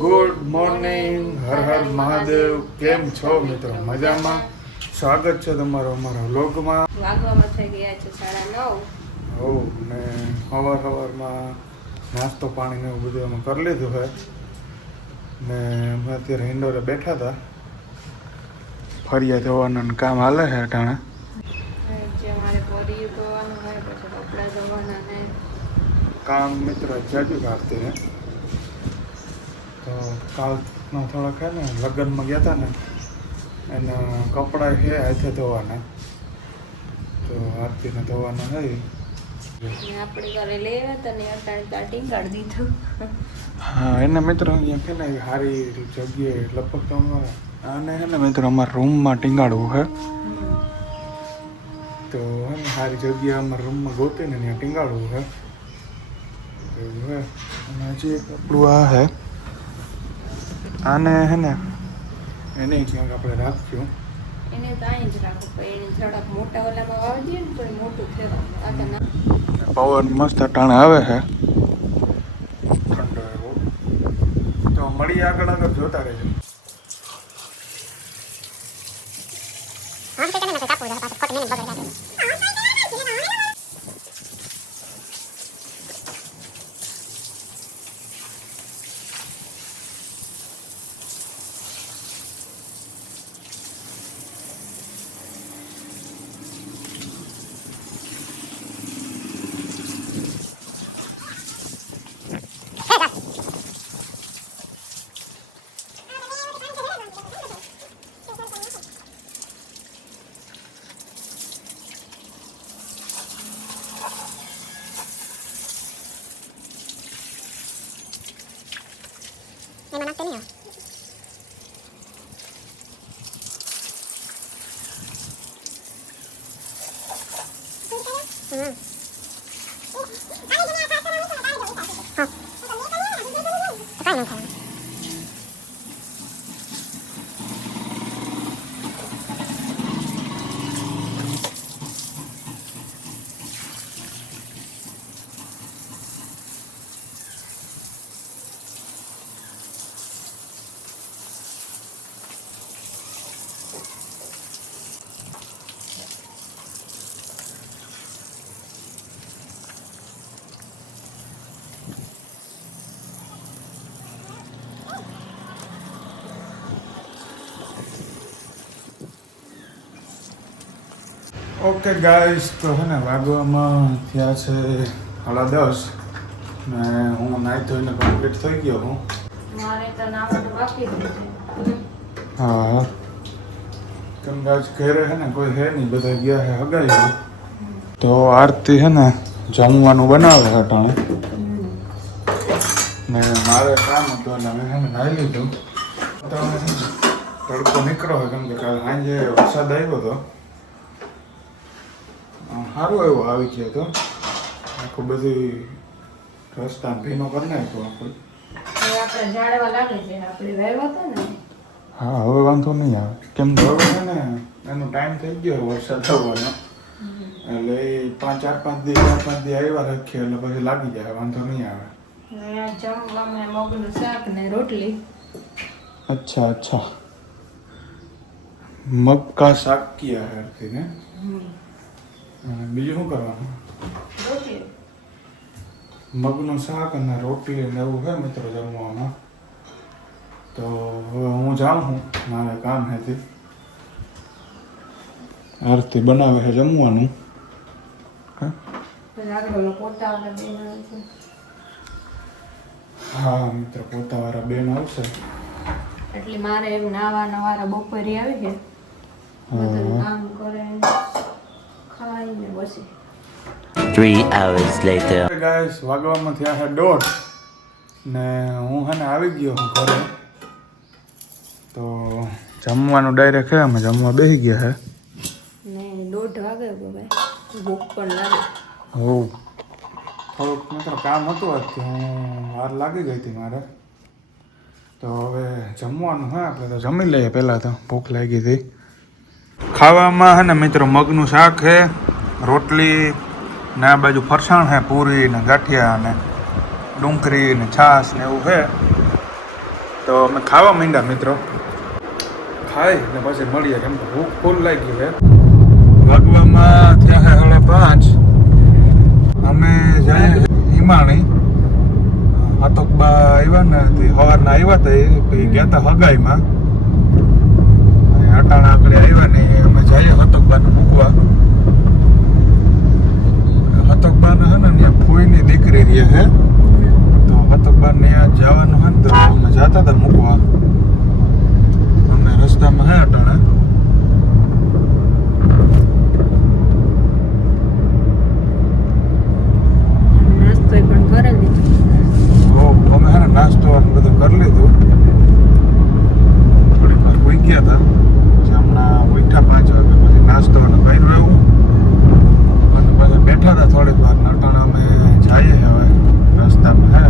Good morning, Har Har Mahadev. કેમ છો મિત્રો? મજામાં? સ્વાગત છે તમારો અમારા વ્લોગમાં. વાગવામાં થઈ ગયા છે 9:30. હો ને સવારમાં નાસ્તો પાણી ને એવું બધું અમે કરી લીધું છે ને અમે અત્યારે હિંડોરે બેઠા હતા. ફરિયા જવાનું કામ હાલે છે અટાણે. જે મારે પોરી ધોવાનું હોય, પછી કપડાં ધોવાના ને કામ મિત્ર જાજુ કાઢતી ને તો કાલના થોડાક હે ને લગ્નમાં ગયા હતા ને એના કપડાં છે હાથે ધોવાના, તો આરતીને ધોવાના નહીં. આપણે ઘરે લેવા હતા ને અટાણે કાઢી કાઢી દીધું. હા એને મિત્રો અહીંયા કે ને સારી જગ્યાએ લગભગ તો અમારે આને હે ને મિત્રો અમારા રૂમમાં ટીંગાડવું છે, તો હે ને સારી જગ્યા અમારા રૂમમાં ગોતીને ત્યાં ટીંગાડવું છે એવું હે. અને હજી એક આપણું આ હે, આને હે ને એને ક્યાંક આપણે રાખ્યું. એને તો અહીં જ રાખવું, પણ એને થોડાક મોટા ઓલામાં વાવી દઈએ ને તો એ મોટું ફેરવાનું. આ તો ના પવન મસ્ત ટાણે આવે છે, ઠંડો એવો. તો મળીએ આગળ આગળ જોતા રહેજો. ઓકે ગાઈસ, તો હે ને વાગવામાં થયા છે 10:30 ને હું નાહી ધોઈને કમ્પ્લીટ થઈ ગયો હું. મારે તો નાવાનું બાકી જ છે. હા, કેમ કે આજ ઘરે હે ને કોઈ હે નહીં, બધા ગયા હે હગાઈ. તો આરતી હે ને જમવાનું બનાવે અટાણે ને મારે કામ હતું એટલે મેં હે ને નાહી લીધું. તો તડકો નીકળ્યો હોય, કેમ કે કાલે સાંજે વરસાદ આવ્યો હતો. સારું એવું આવી ગયો હતો, આખું બધી રસ્તા ભીનો કરી નાખ્યો આખું. આપણે ઝાડવા લાગે છે, આપણે વાવ્યા હતા ને. હા, હવે વાંધો નહીં આવે, કેમ કે હવે છે ને એનો ટાઈમ થઈ ગયો વરસાદ થવાનો, એટલે એ 4-5 દી આવ્યા રાખીએ એટલે પછી લાગી જાય, વાંધો નહીં આવે. જમવામાં મગનું શાક ને રોટલી. અચ્છા અચ્છા, મગ કા શાક કિયા है आरती ने. બીજું શું કરવાનું? રોટલી, મગનું શાક અને રોટલી ને એવું છે મિત્રો જમવામાં. તો હવે હું જાઉં છું, મારે કામ હતી. આરતી બનાવે છે જમવાનું. હા મિત્ર, પોતાવાળા બેન આવશે એટલે મારે એમ નાવાના વાળા બપોરે આવી છે, બધું કામ કરે ખાઈને બસી. 3 hours later. ગાઈસ, વાગવામાં થયા છે 1:30 ને હું હે ને આવી ગયો હું ઘરે. તો જમવાનું ડાયરેક્ટ છે, અમે જમવા બેસી ગયા છે ને 1:30 વાગે ભાઈ, ભૂખ પણ લાગે. હો, થોડુંક મિત્ર કામ હતું આજથી, હું વાર લાગી ગઈ હતી મારે. તો હવે જમવાનું હા, આપણે તો જમી લઈએ પહેલાં, તો ભૂખ લાગી હતી. ખાવામાં હે ને મિત્રો મગનું શાક છે, રોટલી ને આ બાજુ ફરસાણ છે, પૂરી ને ગાંઠિયા ને ડુંગળી ને છાશ ને એવું છે. તો અમે ખાવા માંડ્યા મિત્રો, ખાઈ ને પછી મળીએ, કેમ કે ભૂખ ફૂલ લાગી છે. વાગવામાં થયા 5:30. અમે જાય હિમાણી હાથોકબા આવ્યા ને સવારના આવ્યા હતા, એ ગયા હતા હગાઈમાં. અટાણા આગળ આવ્યા ને અમે જઈએ હતકબાને મૂકવા. હતકબાને હે ને ત્યાં ફૂઈની દીકરી રહે છે, તો હતકબાને ત્યાં જવાનું હે ને તો અમે જતા હતા મૂકવા. અમે રસ્તામાં હે અટાણા. નાસ્તો પણ કરી લીધો. અમે હે ને નાસ્તો બધું કરી લીધું. થોડીક વાર હોઈ ગયા હતા, પછી હમણાં ઉઠ્યા 5 વાગે, પછી નાસ્તો અને ભાઈનું એવું અને પછી બેઠા હતા થોડીક વાર. અટાણા અમે જઈએ હવે રસ્તામાં હે.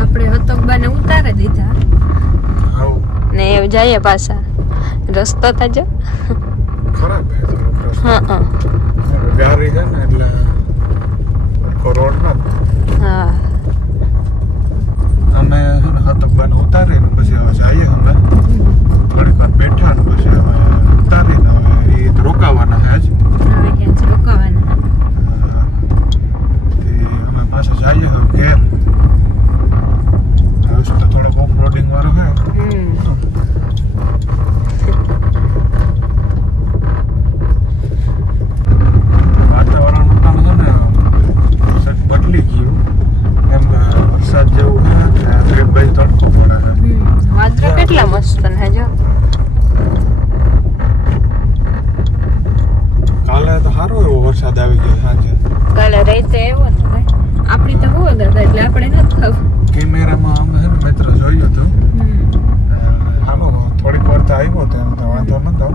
આપણે હતકબાને ઉતારી દીધા આવું ને એ જઈએ પાછા. રસ્તો થાજો ખરાબ છે થોડોક રસ્તો. હા ગાડી છે ને એટલે રોડ ના. હા અમે હતકબાને ઉતારીને પછી હવે જઈએ. અમે થોડીક વાર બેઠા ને પછી હવે ઉતારીને હવે એ રોકાવાના છે જ. હવે ક્યાં જ રોકાવાના. અમે પાછા જઈએ હવે ઘેર. રસ્તો થોડોક ઓફ રોડિંગ વાળો છે. વાતાવરણ છે ને સચ બદલી ગયું, એમ કે વરસાદ જેવું છે ને એક બાજુ તડકો પડે છે. વાદળા કેટલા મસ્ત ને જો. કાલે તો સારો એવો વરસાદ આવી ગયો સાંજે. કાલે રાતે એવો તો ભાઈ આપણી તો બહુ હતા એટલે આપણે નથી ખબર. કેમેરામાં અમે છે ને મિત્ર જોયું હતું. હાલો થોડીક વાર તો આવ્યો હતો, એમ તો વાંધો નતો.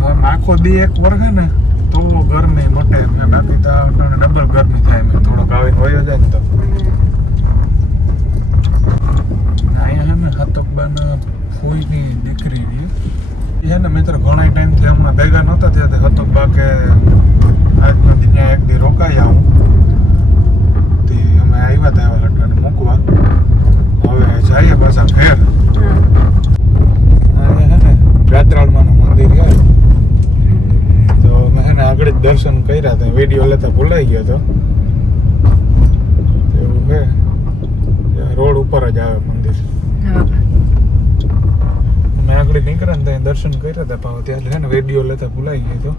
હવે આખો દી એક વર્ષ ને તો ગરમી મટે એમ, બાકી તો ડબલ ગરમી થાય એમ. થોડોક આવીને વયો જાય ને તો. અહીંયા છે ને હતકબાના ફૂઈની દીકરી રહી એ છે ને મિત્ર ઘણા ટાઈમથી હમણાં ભેગા નહોતા થયા. હતકબા કે આજનો દી ત્યાં એક દી રોકાઈ આવું તે અમે આવ્યા હતા એવા હટાને મૂકવા. હવે જઈએ પાછા ઘેર. અહીંયા છે ને રાત્રાળમાનું મંદિર છે, તો મેં છે ને આગળ જ દર્શન કર્યા હતા. વિડીયો લેતા ભૂલાઈ ગયો હતો. એવું છે, રોડ ઉપર જ આવે મંદિર. મેં આગળ નીકળ્યા ને ત્યાં દર્શન કર્યા હતા, પણ ત્યારે છે ને વિડીયો લેતા ભૂલાઈ ગયો હતો.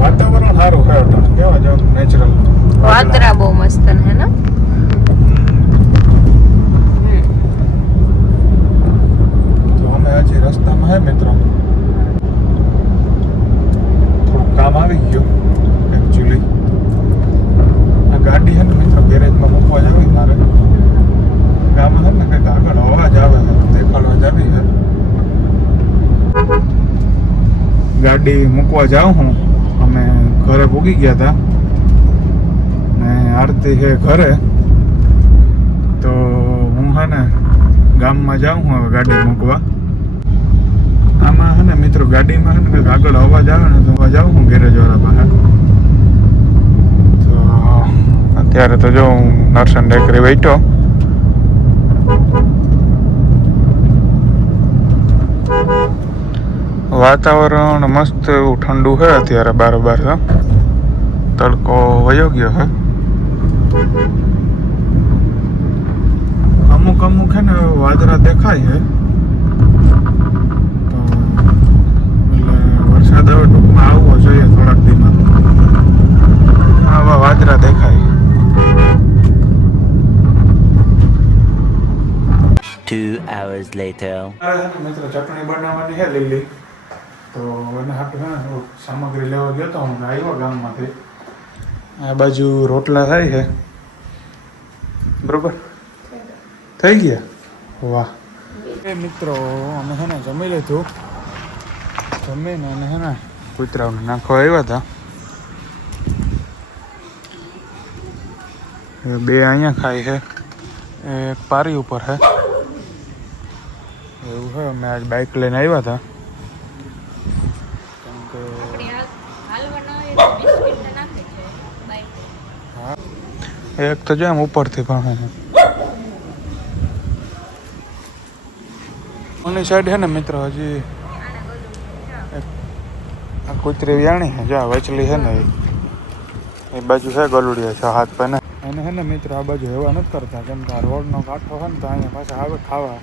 વાતાવરણ સારું છે અટાણે, કેવા જો નેચરલ વાદળા બહુ મસ્ત ને હે ને. તો અમે હજી રસ્તામાં હે મિત્રો. થોડુંક કામ આવી ગયું એકચ્યુઅલી. આ ગાડી છે ને મિત્રો ગેરેજમાં મૂકવા જવી મારે. ગામમાં છે ને કંઈક આગળ અવાજ આવે છે, દેખાડવા જવી છે. ગાડી મૂકવા જાઉં હું. અમે ઘરે પૂગી ગયા હતા ને આરતી છે ઘરે, તો હું છે ને ગામમાં જાઉં હું હવે ગાડી મૂકવા. આમાં છે ને મિત્રો ગાડીમાં છે ને કંઈક આગળ અવાજ આવે ને તો જાઉં હું ગેરેજ વાળા પાસે. તો અત્યારે તો જો હું નરસન ટેકરી બેઠો. વાતાવરણ મસ્ત એવું ઠંડુ છે અત્યારે. બારોબાર તડકો વયો ગયો છે. વાદળા દેખાય છે તો એટલે વરસાદ હવે ટૂંકમાં આવવો જોઈએ થોડાક દીમાં. આવા વાદળા દેખાય. 2 hours later. મિત્રો ચટણી બનાવવાની છે લીલી, તો એને હાટું છે ને થોડુંક સામગ્રી લેવા ગયો તો હું આવ્યો ગામમાંથી. આ બાજુ રોટલા થાય છે બરોબર, થઈ ગયા. વાહ એ મિત્રો અમે છે ને જમી લીધું, જમીને અને છે ને કૂતરાઓને નાખવા આવ્યા હતા. એ બે અહીંયા ખાય છે, એક પારી ઉપર છે એવું છે. અમે આજ બાઇક લઈને આવ્યા હતા કેમ કે હા એક તો જેમ ઉપરથી ભણે છે. ઓની સાઈડ છે ને મિત્રો હજી આ કૂતરી વ્યાણી છે, જા વચલી છે ને એ બાજુ છે ગલુડિયા 6 હાથ પહેને. અને છે ને મિત્રો આ બાજુ એવા નથી કરતા કેમ કે આ રોડનો કાંઠો છે ને તો અહીંયા પાછા આવે ખાવા.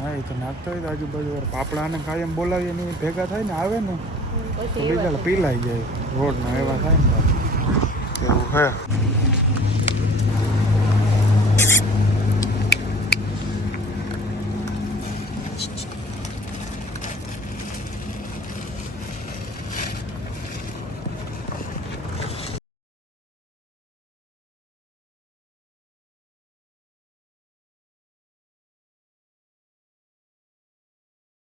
હા એ તો નાખતો હોય તો આજુબાજુ પાપડાને કાયમ બોલાવીએ ને ભેગા થાય ને આવે ને તો બીજા પીલાઈ જાય રોડના એવા થાય ને એવું છે.